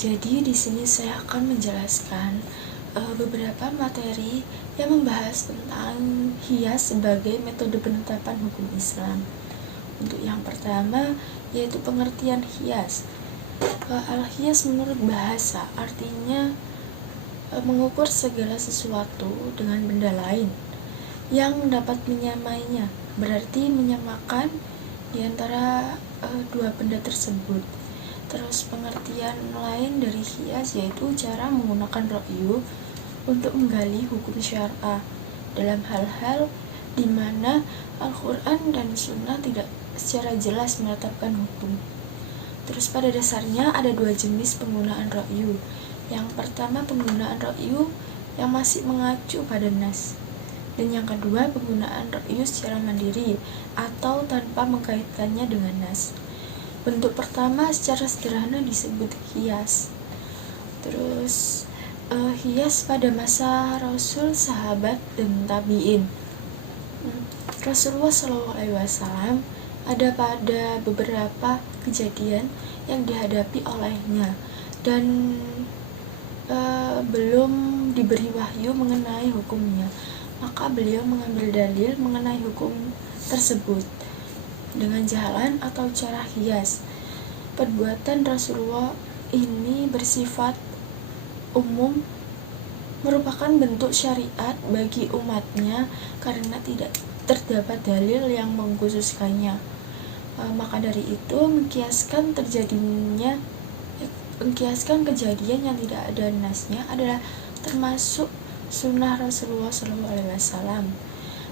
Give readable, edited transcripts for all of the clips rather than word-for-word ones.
Jadi di sini saya akan menjelaskan beberapa materi yang membahas tentang hias sebagai metode penetapan hukum Islam. Untuk yang pertama yaitu pengertian hias. Al-hias menurut bahasa artinya mengukur segala sesuatu dengan benda lain yang dapat menyamainya, berarti menyamakan di antara dua benda tersebut. Terus pengertian lain dari hias yaitu cara menggunakan ra'yu untuk menggali hukum syar'ah dalam hal-hal di mana Al-Quran dan Sunnah tidak secara jelas menetapkan hukum. Terus pada dasarnya ada dua jenis penggunaan ra'yu. Yang pertama penggunaan ra'yu yang masih mengacu pada nas, dan yang kedua penggunaan ra'yu secara mandiri atau tanpa mengkaitkannya dengan nas. Bentuk pertama secara sederhana disebut hias. Terus hias pada masa Rasul, sahabat, dan tabi'in. Rasulullah SAW ada pada beberapa kejadian yang dihadapi olehnya dan belum diberi wahyu mengenai hukumnya, maka beliau mengambil dalil mengenai hukum tersebut dengan jalan atau cara hias. Perbuatan Rasulullah ini bersifat umum, merupakan bentuk syariat bagi umatnya karena tidak terdapat dalil yang mengkhususkannya. Maka dari itu mengkiaskan kejadian yang tidak ada nasnya adalah termasuk sunnah Rasulullah SAW.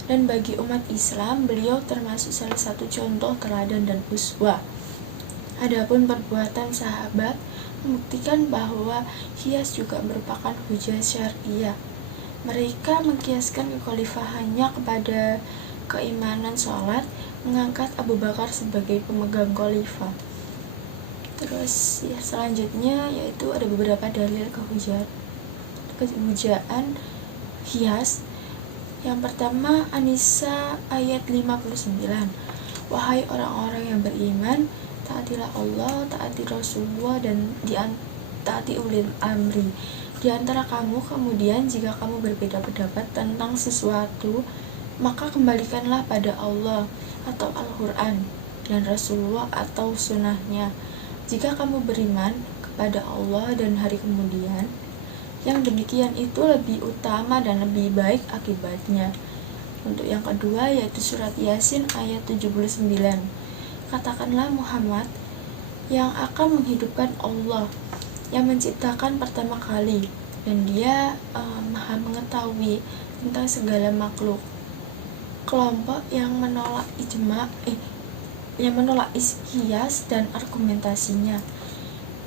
Dan bagi umat Islam, beliau termasuk salah satu contoh teladan dan uswah. Adapun perbuatan sahabat membuktikan bahwa hias juga merupakan hujah syariah. Mereka mengkiaskan kekhalifahannya kepada keimanan sholat, mengangkat Abu Bakar sebagai pemegang khalifah. Terus selanjutnya yaitu ada beberapa dalil kehujaan hias. Yang pertama An-Nisa ayat 59. Wahai orang-orang yang beriman, taatilah Allah, taati Rasulullah, dan taati ulil amri di antara kamu. Kemudian jika kamu berbeda pendapat tentang sesuatu, maka kembalikanlah pada Allah atau Al-Quran dan Rasulullah atau sunnahnya. Jika kamu beriman kepada Allah dan hari kemudian, yang demikian itu lebih utama dan lebih baik akibatnya. Untuk yang kedua yaitu surat Yasin ayat 79. Katakanlah Muhammad, yang akan menghidupkan Allah yang menciptakan pertama kali, dan dia maha mengetahui tentang segala makhluk. Kelompok yang menolak hias dan argumentasinya,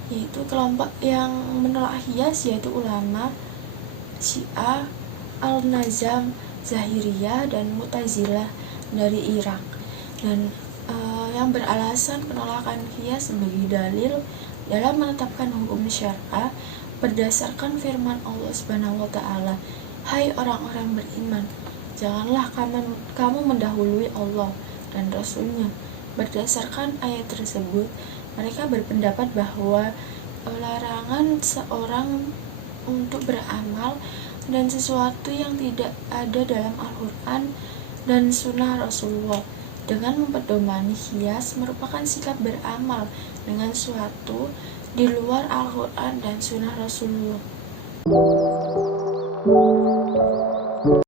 yaitu kelompok yang menolak hias yaitu ulama Syiah, Al-Nazam, Zahiriyah, dan Mu'tazilah dari Irak, dan yang beralasan penolakan hias sebagai dalil dalam menetapkan hukum syar'ah berdasarkan firman Allah Subhanahu wa taala, hai orang-orang beriman, janganlah kamu mendahului Allah dan Rasulnya. Berdasarkan ayat tersebut, mereka berpendapat bahwa larangan seorang untuk beramal dan sesuatu yang tidak ada dalam Al-Quran dan Sunnah Rasulullah dengan mempedomani hias merupakan sikap beramal dengan suatu di luar Al-Quran dan Sunnah Rasulullah.